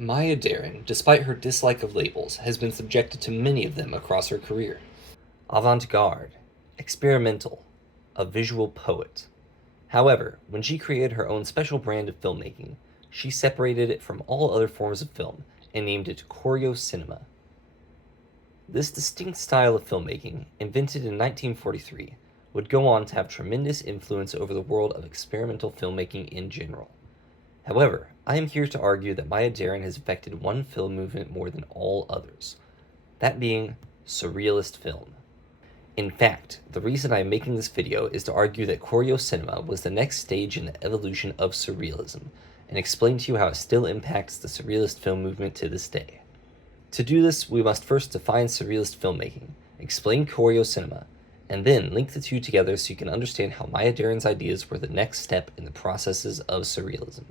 Maya Deren, despite her dislike of labels, has been subjected to many of them across her career. Avant-garde, experimental, a visual poet. However, when she created her own special brand of filmmaking, she separated it from all other forms of film and named it choreocinema. This distinct style of filmmaking, invented in 1943, would go on to have tremendous influence over the world of experimental filmmaking in general. However, I am here to argue that Maya Deren has affected one film movement more than all others, that being Surrealist film. In fact, the reason I am making this video is to argue that choreocinema was the next stage in the evolution of Surrealism, and explain to you how it still impacts the Surrealist film movement to this day. To do this, we must first define Surrealist filmmaking, explain choreocinema, and then link the two together so you can understand how Maya Deren's ideas were the next step in the processes of Surrealism.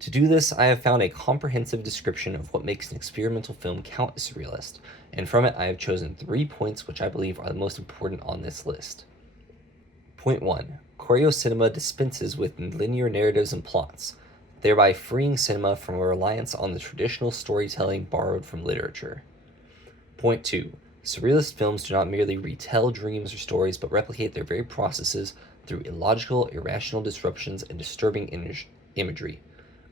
To do this, I have found a comprehensive description of what makes an experimental film count as surrealist, and from it I have chosen 3 points which I believe are the most important on this list. Point 1. Choreocinema dispenses with linear narratives and plots, thereby freeing cinema from a reliance on the traditional storytelling borrowed from literature. Point 2. Surrealist films do not merely retell dreams or stories, but replicate their very processes through illogical, irrational disruptions and disturbing imagery,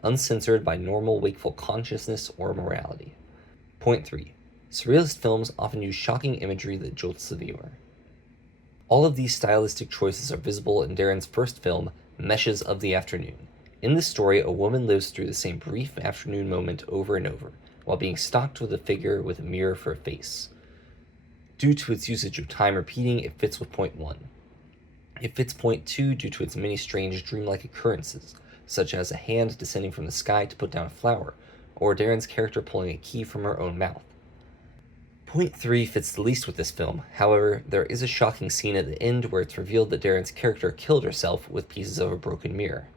uncensored by normal wakeful consciousness or morality. Point 3. Surrealist films often use shocking imagery that jolts the viewer. All of these stylistic choices are visible in Deren's first film, Meshes of the Afternoon. In this story, a woman lives through the same brief afternoon moment over and over, while being stalked with a figure with a mirror for a face. Due to its usage of time repeating, it fits with point 1. It fits point 2 due to its many strange dreamlike occurrences, such as a hand descending from the sky to put down a flower, or Deren's character pulling a key from her own mouth. Point 3 fits the least with this film. However, there is a shocking scene at the end where it's revealed that Deren's character killed herself with pieces of a broken mirror.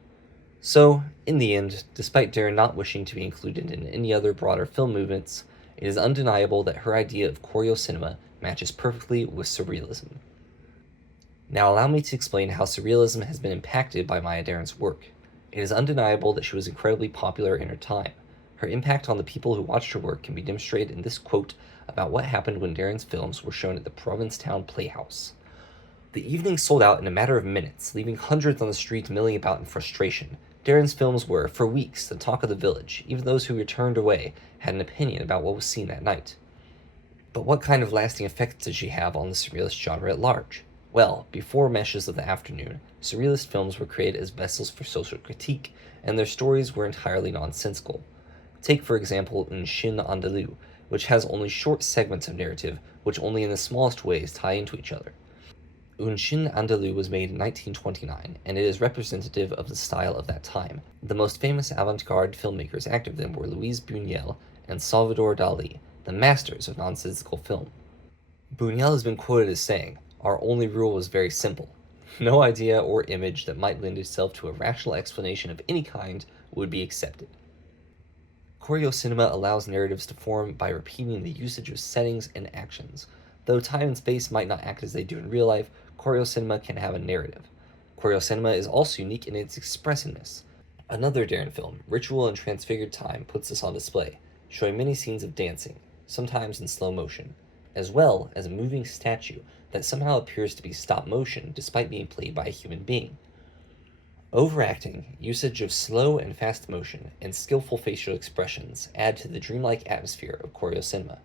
So, in the end, despite Deren not wishing to be included in any other broader film movements, it is undeniable that her idea of choreocinema matches perfectly with Surrealism. Now allow me to explain how Surrealism has been impacted by Maya Deren's work. It is undeniable that she was incredibly popular in her time. Her impact on the people who watched her work can be demonstrated in this quote about what happened when Deren's films were shown at the Provincetown Playhouse. The evening sold out in a matter of minutes, leaving hundreds on the streets milling about in frustration. Deren's films were, for weeks, the talk of the village. Even those who returned away had an opinion about what was seen that night. But what kind of lasting effects did she have on the Surrealist genre at large? Well, before Meshes of the Afternoon, Surrealist films were created as vessels for social critique, and their stories were entirely nonsensical. Take, for example, Chien, Andalou, which has only short segments of narrative, which only in the smallest ways tie into each other. Chien Andalou was made in 1929, and it is representative of the style of that time. The most famous avant-garde filmmakers active then were Louise Buñuel and Salvador Dali, the masters of nonsensical film. Buñuel has been quoted as saying, "Our only rule was very simple. No idea or image that might lend itself to a rational explanation of any kind would be accepted." Choreocinema allows narratives to form by repeating the usage of settings and actions. Though time and space might not act as they do in real life, choreocinema can have a narrative. Choreocinema is also unique in its expressiveness. Another Deren film, Ritual and Transfigured Time, puts this on display, showing many scenes of dancing, sometimes in slow motion, as well as a moving statue that somehow appears to be stop motion despite being played by a human being. Overacting, usage of slow and fast motion, and skillful facial expressions add to the dreamlike atmosphere of choreocinema.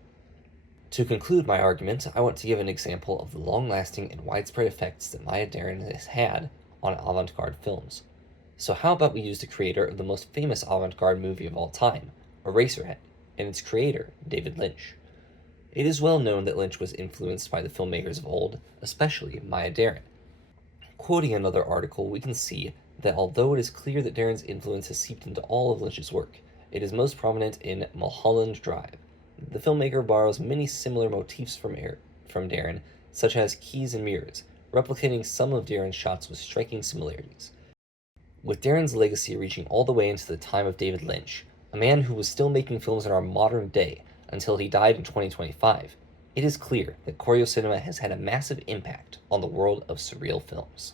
To conclude my argument, I want to give an example of the long-lasting and widespread effects that Maya Deren has had on avant-garde films. So how about we use the creator of the most famous avant-garde movie of all time, Eraserhead, and its creator, David Lynch. It is well known that Lynch was influenced by the filmmakers of old, especially Maya Deren. Quoting another article, we can see that although it is clear that Deren's influence has seeped into all of Lynch's work, it is most prominent in Mulholland Drive. The filmmaker borrows many similar motifs from Deren, such as keys and mirrors, replicating some of Deren's shots with striking similarities. With Deren's legacy reaching all the way into the time of David Lynch, a man who was still making films in our modern day until he died in 2025, it is clear that choreocinema has had a massive impact on the world of surreal films.